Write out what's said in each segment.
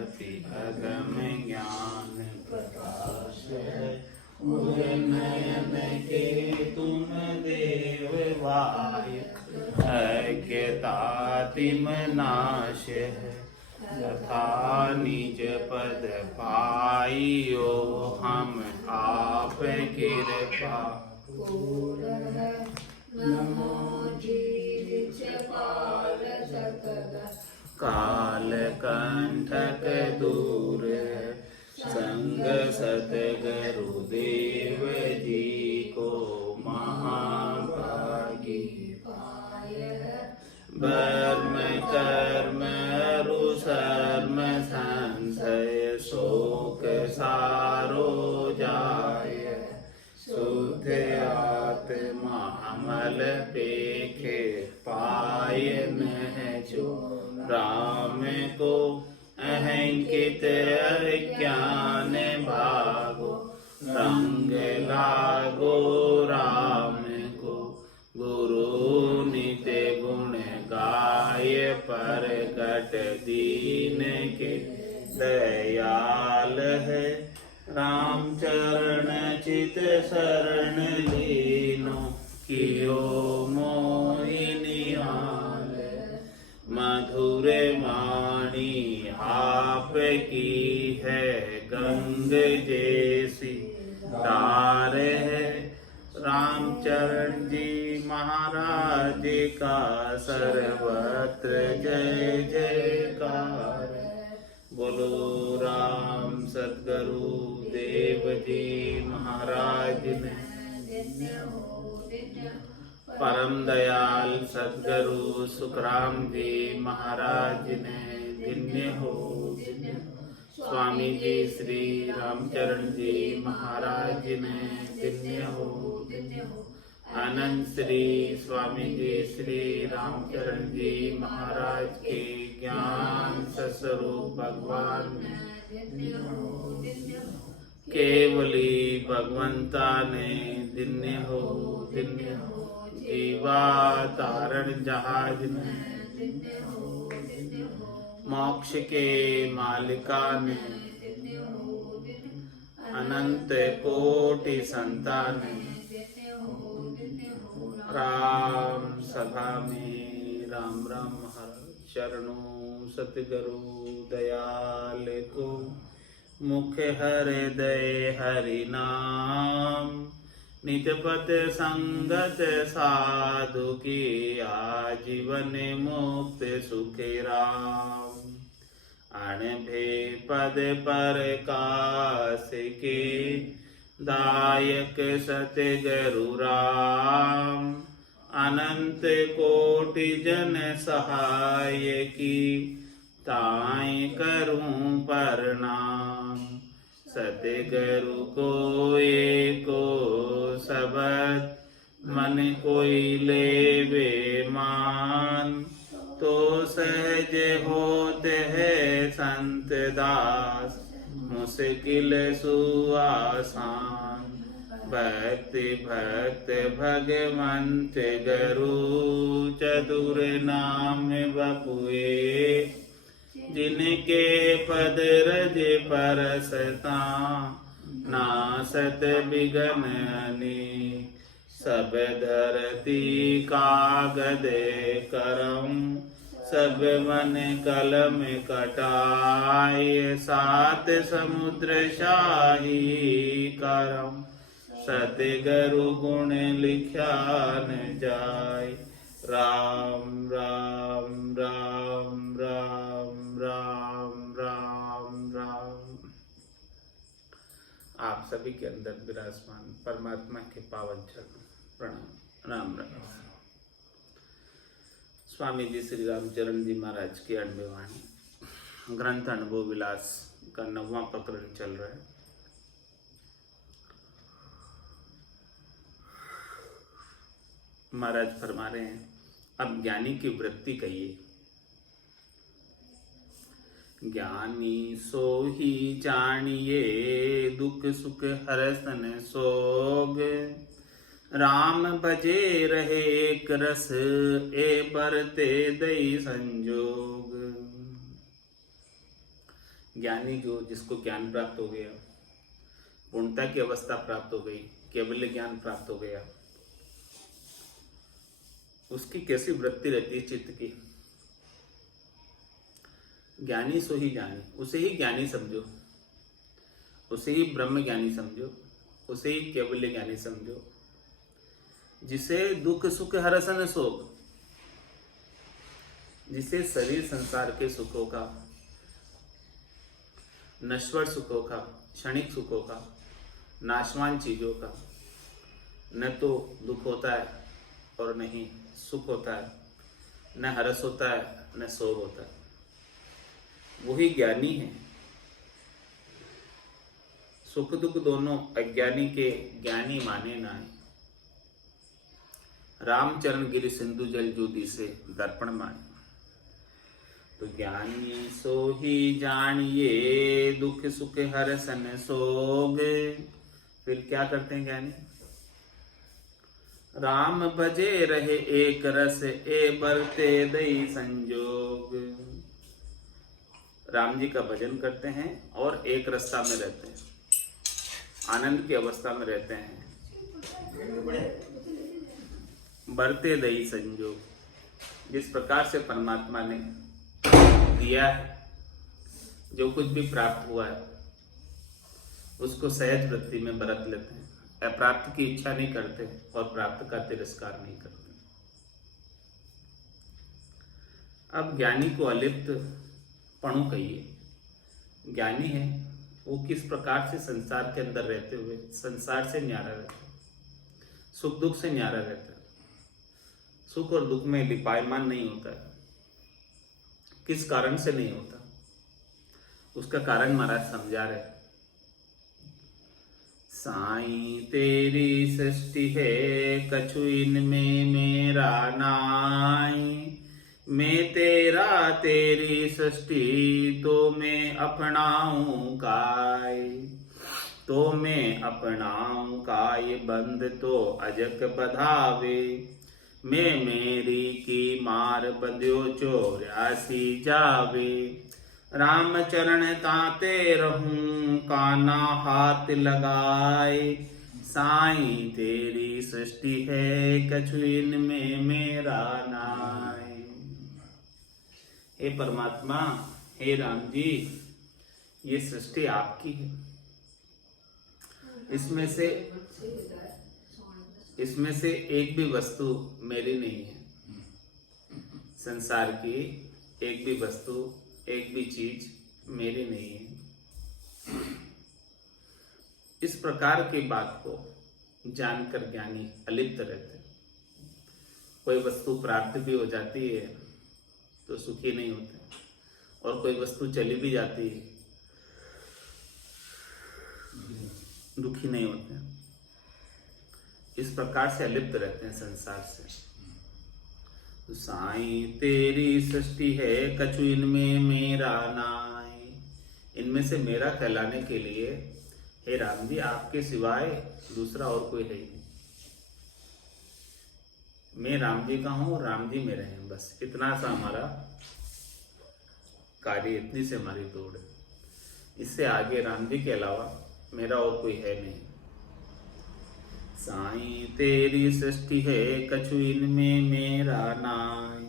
अति अगम ज्ञान प्रकाश है। उर नयन के तुम देव वायक, अज्ञतातिम नाश है। तथा निज पद पाइयो हम आप कृपा नमो जीवित पार सकल काल कंठक दूर है। संग सतगुरुदेव जी को महाभागी वर्म कर्म रुसर्म संशय शोक सारो जाय। शुद्ध आत्मा मल पेखे पाय न जो। राम को अहंकित अज्ञान भागो, रंग लागो राम को। गुरु नित्य गुण गाय प्रकट दीन के दयाल है। राम चरण चित शरण लीनो, कियो मोहि निहाल। मधुर वाणी आप की है, गंग जैसी धार है। रामचरण जी महाराज का सर्वत्र जय जयकार। बोलो राम सद्गुरु देव जी महाराज ने। परम दयाल सद्गुरु सुखराम जी महाराज ने धन्य हो। स्वामी जी श्री रामचरण जी महाराज ने धन्य हो। आनंद श्री स्वामी जी श्री रामचरण जी महाराज के ज्ञान स्वरूप भगवान ने केवली भगवंता ने धन्य हो धन्य हो। जीवा तारण जहाज में मोक्ष के मालिका ने। अनंत कोटि संतान राम सभा में राम राम हर चरणों सतगुरु दयाल को। मुख हृदय हरि नाम, निजपत संगत साधु की। आजीवन मुक्त सुखी राम, अणभे पद प्रकाश के। दायक सतगुरु राम, अनंत कोटि जन सहाय की। ताई करूं प्रणाम, सतगुरु को एको शब्द। मन कोई लेवे मान, तो सहज होते है संत दास। मुश्किल सुआसान, भक्ति भक्त भगवंत गुरु। चतुर नाम बपुए, जिनके पद रज परसता। नासत बिगन अनेक, सब धरती कागद करम। सब मन कलम कटाय, सात समुद्र शाही करम। सतगुरु गुण लिख्या न जाय। राम राम राम राम राम राम राम। आप सभी के अंदर विराजमान परमात्मा के पावन चरण प्रणाम। राम राम। स्वामी जी श्री रामचरण जी महाराज की अनबी वाणी ग्रंथ अनुभव विलास का 9वां प्रकरण चल रहा है। महाराज फरमा रहे हैं, अब ज्ञानी की वृत्ति कहिए। ज्ञानी सो ही जानिए, दुख सुख हरसन सोग। राम भजे रहे एक रस, ए बरते दई संजोग। ज्ञानी जो जिसको ज्ञान प्राप्त हो गया, पूर्णता की अवस्था प्राप्त हो गई, केवल ज्ञान प्राप्त हो गया, उसकी कैसी वृत्ति रहती है चित्त की? ज्ञानी सो ही ज्ञानी, उसे ही ज्ञानी समझो, उसे ही ब्रह्म ज्ञानी समझो, उसे ही केवल ज्ञानी समझो, जिसे दुख सुख हरसन शोक, जिसे शरीर संसार के सुखों का, नश्वर सुखों का, क्षणिक सुखों का, नाशवान चीजों का न तो दुख होता है और न ही सुख होता है, न हर्ष होता है न शोक होता है, वही ज्ञानी है। सुख दुख दोनों अज्ञानी के ज्ञानी माने नाय, रामचरण गिरि सिंधु जल ज्योति से दर्पण माने। तो ज्ञानी सो ही जानिए दुख सुख हरसन सोग। फिर क्या करते हैं ज्ञानी? राम भजे रहे एक रस ए बरते दई संजोग। राम जी का भजन करते हैं और एक रस्ता में रहते हैं, आनंद की अवस्था में रहते हैं। बरते दई संजोग, जिस प्रकार से परमात्मा ने दिया है, जो कुछ भी प्राप्त हुआ है उसको सहज वृत्ति में बरत लेते हैं, अप्राप्त की इच्छा नहीं करते और प्राप्त का तिरस्कार नहीं करते। अब ज्ञानी को अलिप्त पणु कहिए, ज्ञानी है वो किस प्रकार से संसार के अंदर रहते हुए संसार से न्यारा रहता है, सुख दुख से न्यारा रहता है, सुख और दुख में लिपायमान नहीं होता है। किस कारण से नहीं होता, उसका कारण महाराज समझा रहे। साईं तेरी सृष्टि है कछु इनमें मेरा नाई, मैं तेरा तेरी सृष्टि तो मैं अपनाऊं काय, तो मैं अपनाऊं काय बंद तो अजक बधावे, मैं मेरी की मार बंध्यो 84 जावे, राम चरण ताते रहूं काना हाथ लगाए, साईं तेरी सृष्टि है कछु इनमें मेरा नाय। हे परमात्मा, हे राम जी, ये सृष्टि आपकी है, इसमें से एक भी वस्तु मेरी नहीं है। संसार की एक भी वस्तु, एक भी चीज मेरी नहीं है। इस प्रकार की बात को जानकर ज्ञानी अलिप्त रहते हैं। कोई वस्तु प्राप्त भी हो जाती है तो सुखी नहीं होते, और कोई वस्तु चली भी जाती है दुखी नहीं होते। इस प्रकार से अलिप्त रहते हैं संसार से। तो साईं तेरी सृष्टि है कछु इनमें मेरा नाई, इनमें से मेरा कहलाने के लिए हे राम जी आपके सिवाय दूसरा और कोई है ही नहीं। मैं राम जी का हूं और राम जी मेरे हैं, बस इतना सा हमारा कार्य, इतनी से हमारी दौड़ है। इससे आगे राम जी के अलावा मेरा और कोई है नहीं। साईं तेरी सृष्टि है कछु इनमें मेरा नाई,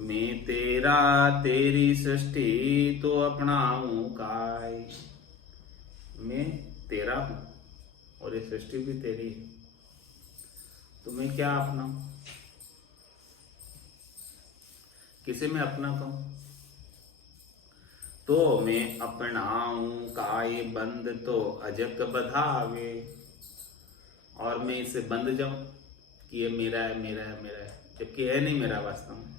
मैं तेरा तेरी सृष्टि तो अपनाऊं काय। मैं तेरा हूं और ये सृष्टि भी तेरी है, तो मैं क्या अपनाऊं, किसे मैं अपना कहूं? तो मैं अपनाऊं काय बंद तो अजक बधावे, और मैं इसे बंध जाऊं कि ये मेरा है मेरा है मेरा है, जबकि है नहीं मेरा वास्तव में।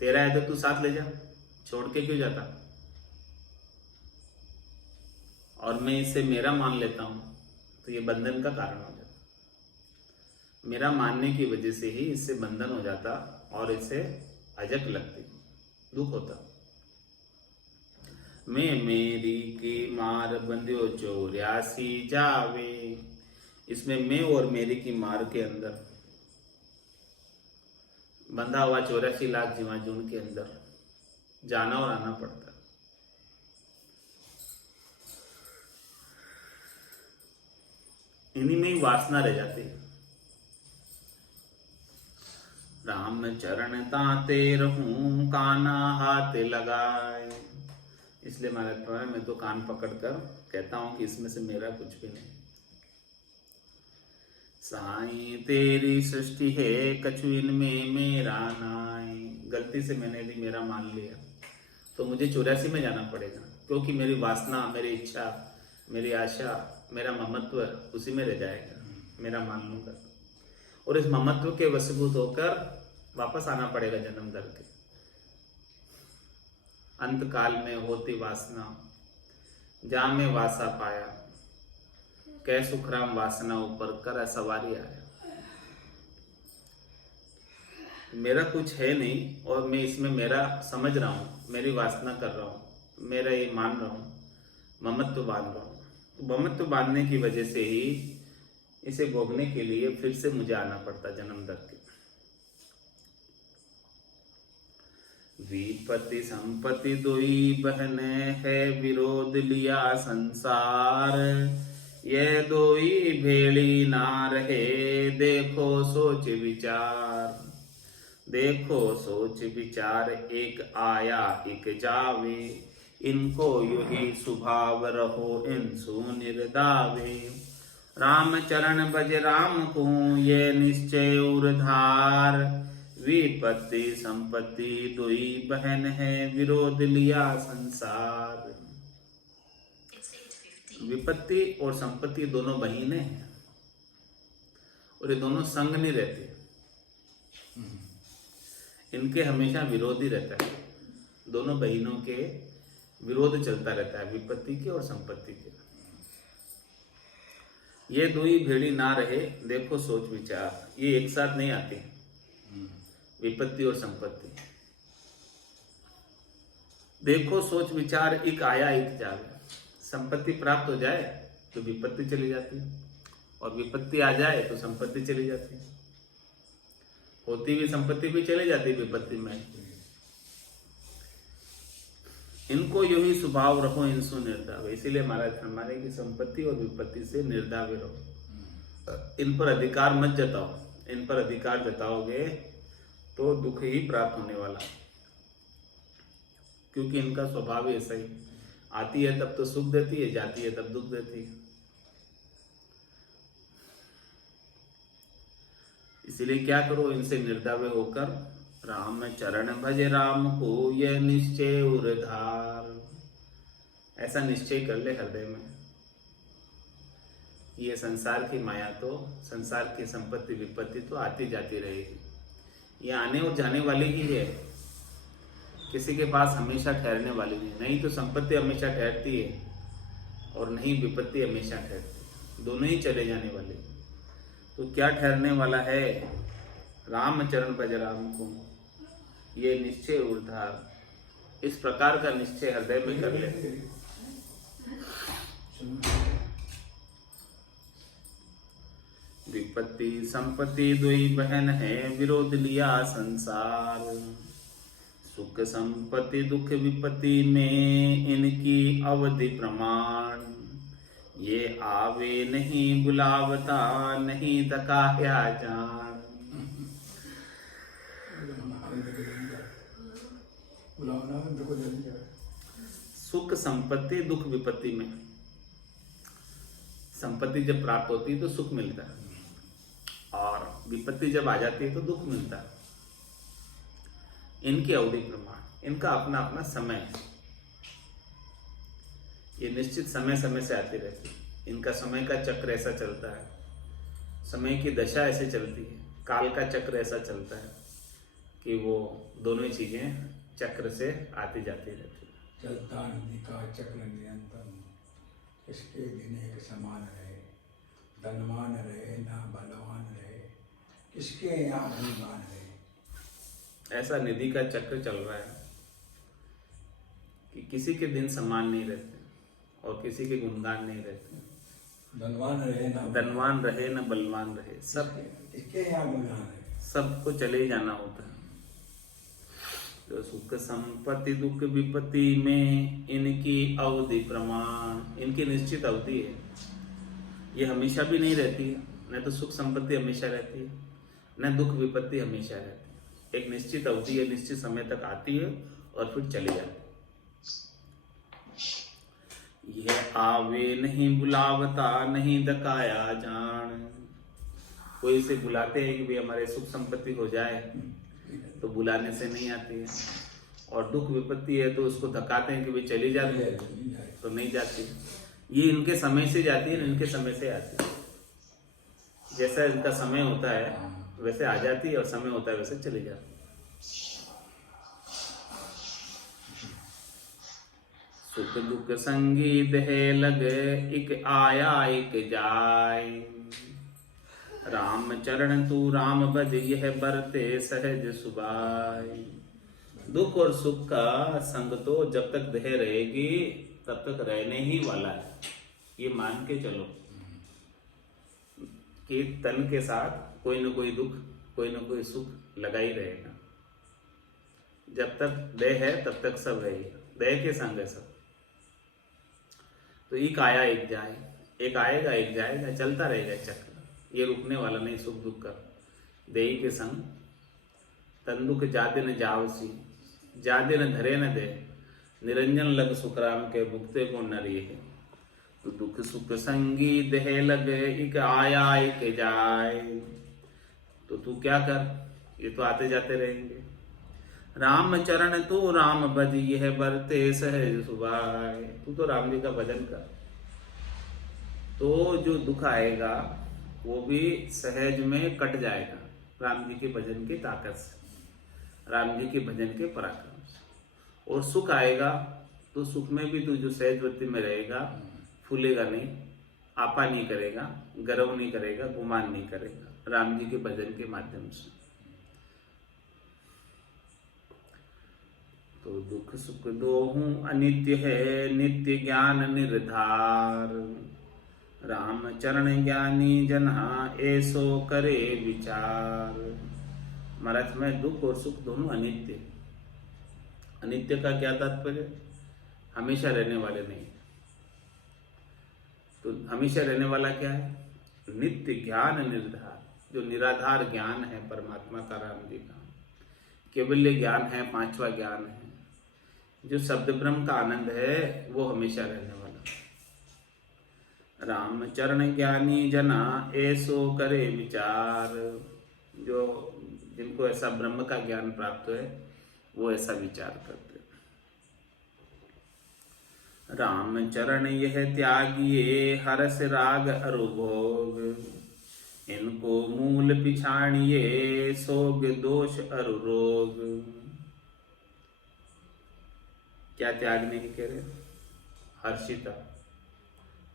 तेरा है तो तू साथ ले जा, छोड़ के क्यों जाता? और मैं इसे मेरा मान लेता हूं तो ये बंधन का कारण हो जाता। मेरा मानने की वजह से ही इससे बंधन हो जाता और इससे अजक लगती, दुख होता। मैं मेरी की मार बंध्यो 84 जावे, इसमें मैं और मेरी की मार के अंदर बंधा हुआ 84 लाख जीवाजून के अंदर जाना और आना पड़ता है। इन्हीं में ही वासना रह जाती है। राम चरण ताते रहूं काना हाथ लगाए। इसलिए महाराज मैं तो कान पकड़कर कहता हूं कि इसमें से मेरा कुछ भी नहीं। साईं तेरी सृष्टि है कछु इनमें मेरा नाई। गलती से मैंने यदि मेरा मान लिया तो मुझे 84 में जाना पड़ेगा, क्योंकि मेरी वासना, मेरी इच्छा, मेरी आशा, मेरा ममत्व उसी में रह जाएगा। मेरा मान लूंगा और इस ममत्व के वशीभूत होकर वापस आना पड़ेगा जन्म धर के। अंत काल में होती वासना जा में वासा पाया, कै सुखराम वासना ऊपर कर सवारी आया। मेरा कुछ है नहीं और मैं इसमें मेरा समझ रहा हूँ, मेरी वासना कर रहा हूँ, मेरा ये मान रहा हूँ, ममत्व बांध रहा हूँ। ममत्व बांधने की वजह से ही इसे भोगने के लिए फिर से मुझे आना पड़ता जन्म धर के। विपत्ति संपत्ति दुई बहन है विरोध लिया संसार। ये दोई भेड़ी ना रहे देखो सोच विचार। देखो सोच विचार एक आया एक जावे। इनको युही स्वभाव रहो इनसु निर्दावे। राम चरण भज राम को ये निश्चय उर्धार। विपत्ति संपत्ति दुई बहन है विरोध लिया संसार। विपत्ति और संपत्ति दोनों बहिनें हैं और ये दोनों संग नहीं रहते, इनके हमेशा विरोध ही रहता है। दोनों बहिनों के विरोध चलता रहता है, विपत्ति के और संपत्ति के। ये दुई भेड़ी ना रहे देखो सोच विचार, ये एक साथ नहीं आती, विपत्ति और संपत्ति। देखो सोच विचार एक आया एक जावे। संपत्ति प्राप्त हो जाए तो विपत्ति चली जाती है और विपत्ति आ जाए तो संपत्ति चली जाती है। होती हुई संपत्ति भी चली जाती है विपत्ति में। इनको यू ही स्वभाव रहो इनसु निर्दावे। इसीलिए महाराज फरमाने की संपत्ति और विपत्ति से निर्दावे रहो, इन पर अधिकार मत जताओ। इन पर अधिकार जताओगे तो दुख ही प्राप्त होने वाला, क्योंकि इनका स्वभाव ऐसा ही। आती है तब तो सुख देती है, जाती है तब दुख देती है। इसीलिए क्या करो, इनसे निर्दावे होकर राम चरण भज राम को यह निश्चय उर्धार। ऐसा निश्चय कर ले हृदय में, ये संसार की माया तो, संसार की संपत्ति विपत्ति तो आती जाती रहेगी, ये आने और जाने वाली ही है, किसी के पास हमेशा ठहरने वाली नहीं तो संपत्ति हमेशा ठहरती है और नहीं विपत्ति हमेशा ठहरती, दोनों ही चले जाने वाले। तो क्या ठहरने वाला है? राम चरण भज राम को ये निश्चय उर्धार। इस प्रकार का निश्चय हृदय में कर ले। विपत्ति संपत्ति दुई बहन है विरोध लिया संसार। सुख संपत्ति दुख विपत्ति में इनकी अवधि प्रमाण। ये आवे नहीं बुलावता नहीं तकाया जान। सुख संपत्ति दुख विपत्ति में, संपत्ति जब प्राप्त होती है तो सुख मिलता है और विपत्ति जब आ जाती है तो दुख मिलता है। इनकी अवधि प्रमाण, इनका अपना अपना समय है, ये निश्चित समय समय से आती रहती है। इनका समय का चक्र ऐसा चलता है, समय की दशा ऐसे चलती है, काल का चक्र ऐसा चलता है कि वो दोनों ही चीजें चक्र से आती जाती रहती है। चलता नदी का चक्र निरंतर, इसके दिन एक समान रहे। धनवान रहे ना बलवान रहे, किसके यहाँ धनवान रहे। ऐसा निधि का चक्र चल रहा है कि किसी के दिन समान नहीं रहते और किसी के गुणगान नहीं रहते। धनवान रहे ना बलवान रहे, सब किसके यहाँ गुणगान है। सबको चले ही जाना होता है। तो सुख संपत्ति दुख विपत्ति में इनकी अवधि प्रमाण, इनकी निश्चित अवधि है। ये हमेशा भी नहीं रहती है, न तो सुख संपत्ति हमेशा रहती है, न दुख विपत्ति हमेशा रहती है। एक निश्चित अवधि है, निश्चित समय तक आती है और फिर चली जाती है। यह आवे नहीं बुलावता, नहीं दकाया जान। कोई से बुलाते हैं कि भाई हमारे सुख संपत्ति हो जाए, तो बुलाने से नहीं आती है। और दुख विपत्ति है तो उसको धकाते हैं कि भाई चली जाती है, तो नहीं जाती। ये इनके समय से जाती है, इनके समय से आती है। जैसा इनका समय होता है वैसे आ जाती है, और समय होता है वैसे चली जाती है। सुख दुख संगी देह लगे, एक आया एक जाय। राम चरण तू राम भज, यह बरते सहज सुभाय। दुख और सुख का संग तो जब तक देह रहेगी तब तक रहने ही वाला है। ये मान के चलो कि तन के साथ कोई न कोई दुख, कोई न कोई सुख लगा ही रहेगा। जब तक देह है तब तक सब रहेगा, देह के संग है सब। तो एक आया एक जाए, एक आएगा एक जाएगा, चलता रहेगा चक्र, ये रुकने वाला नहीं। सुख दुख का देही के संग तन दुख जाते न जावसी, जाते न धरे न दे, निरंजन लग सुखराम के, भुगते को नरी है। तो दुख सुख संगी देह लगे, एक आया एक जाए। तो तू क्या कर, ये तो आते जाते रहेंगे। राम चरण तू राम भज, यह बरते सहज सुभाय। तू तो राम जी का भजन कर, तो जो दुख आएगा वो भी सहज में कट जाएगा, राम जी के भजन की ताकत से, राम जी के भजन के पराक्रम से। और सुख आएगा तो सुख में भी तू जो सहज वृत्ति में रहेगा, फूलेगा नहीं, आपा नहीं करेगा, गर्व नहीं करेगा, गुमान नहीं करेगा, राम जी के भजन के माध्यम से। तो दुख सुख दोहूं अनित्य है, नित्य ज्ञान निर्धार। राम चरण ज्ञानी जन्हा, ऐसो करे विचार। महाराज में दुख और सुख दोनों अनित्य। अनित्य का क्या तात्पर्य? हमेशा रहने वाले नहीं। तो हमेशा रहने वाला क्या है? नित्य ज्ञान निर्धार, जो निराधार ज्ञान है परमात्मा का, राम जी का केवल्य ज्ञान है, पांचवा ज्ञान है, जो शब्द ब्रह्म का आनंद है, वो हमेशा रहने वाला। राम चरण ज्ञानी जना, ऐसो करे विचार। जो जिनको ऐसा ब्रह्म का ज्ञान प्राप्त है वो ऐसा विचार करते। राम चरण यह त्यागिए, हरस राग अरुभोग। इनको मूल पिछाड़िए, सोग दोष अरुरोग। क्या त्यागने की कह रहे? हर्षिता,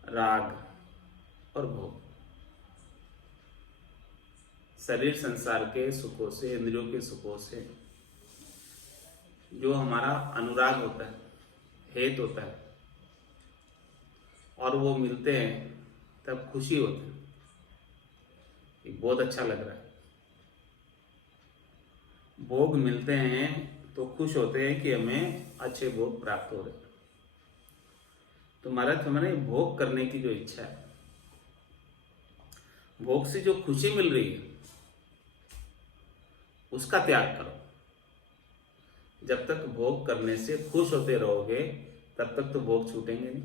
राग और भोग। शरीर संसार के सुखों से, इंद्रियों के सुखों से जो हमारा अनुराग होता है, हेत होता है, और वो मिलते हैं तब खुशी होती है, ये बहुत अच्छा लग रहा है। भोग मिलते हैं तो खुश होते हैं कि हमें अच्छे भोग प्राप्त हो रहे। तो महाराज हमारे भोग करने की जो इच्छा है, भोग से जो खुशी मिल रही है, उसका त्याग करो। जब तक भोग करने से खुश होते रहोगे तब तक तो भोग छूटेंगे नहीं।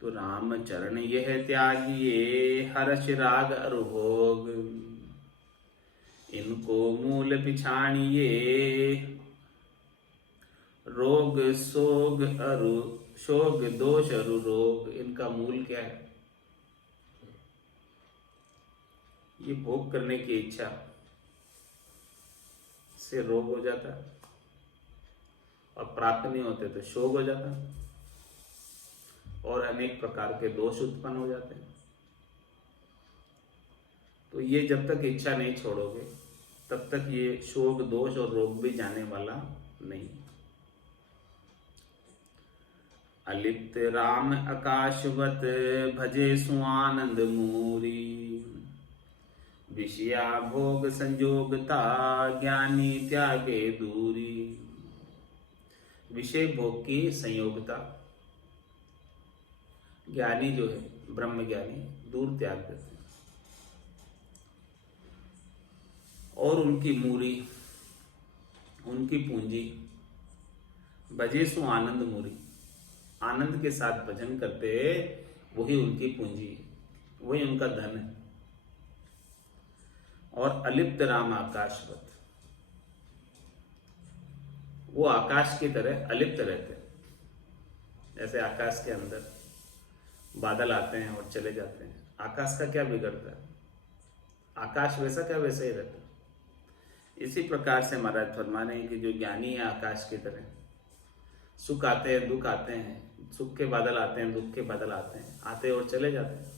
तो राम चरण यह त्यागिए, हर्ष राग अरुभोग। इनको मूल पिछाड़िए, रोग सोग अरु शोग दोष अरु रोग। इनका मूल क्या है? ये भोग करने की इच्छा से रोग हो जाता है, और प्राप्त नहीं होते तो शोग हो जाता है, और अनेक प्रकार के दोष उत्पन्न हो जाते हैं। तो ये जब तक इच्छा नहीं छोड़ोगे तब तक ये शोक दोष और रोग भी जाने वाला नहीं। अलिप्त राम आकाशवत, भजे सुआनंद मूरी। विषया भोग संजोगता, ज्ञानी त्यागे दूरी। विषय भोग की संयोगता, ज्ञानी जो है, ब्रह्म ज्ञानी, दूर त्याग देते हैं। और उनकी मूरी, उनकी पूंजी, भजेसु आनंद मूरी, आनंद के साथ भजन करते, वही उनकी पूंजी है, वही उनका धन है। और अलिप्त राम आकाशवत, वो आकाश की तरह अलिप्त रहते हैं। जैसे आकाश के अंदर बादल आते हैं और चले जाते हैं, आकाश का क्या बिगड़ता है, आकाश वैसा क्या वैसा ही रहता है। इसी प्रकार से महाराज फरमा रहे हैं कि जो ज्ञानी है आकाश की तरह, सुख आते हैं दुख आते हैं, सुख के बादल आते हैं दुख के बादल आते हैं, आते और चले जाते हैं,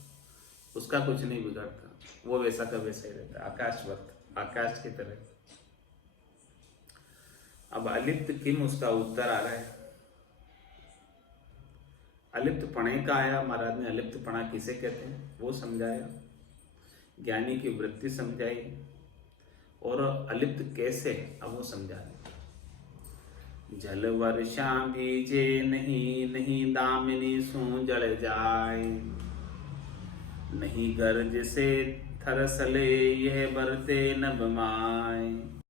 उसका कुछ नहीं बिगड़ता, वो वैसा का वैसा ही रहता है, आकाशवत, आकाश की तरह। अब अलिप्त किम, उसका उत्तर आ रहा है। अलिप्त पणे का आया, महाराज ने अलिप्त पणा किसे कहते हैं वो समझाया, ज्ञानी की वृत्ति समझाई, और अलिप्त कैसे अब वो समझा रहे। जल वर्षा भीजे नहीं, नहीं दामिनी सू जड़ जाए, नहीं गर्ज से थरसले यह बरते नभ माय।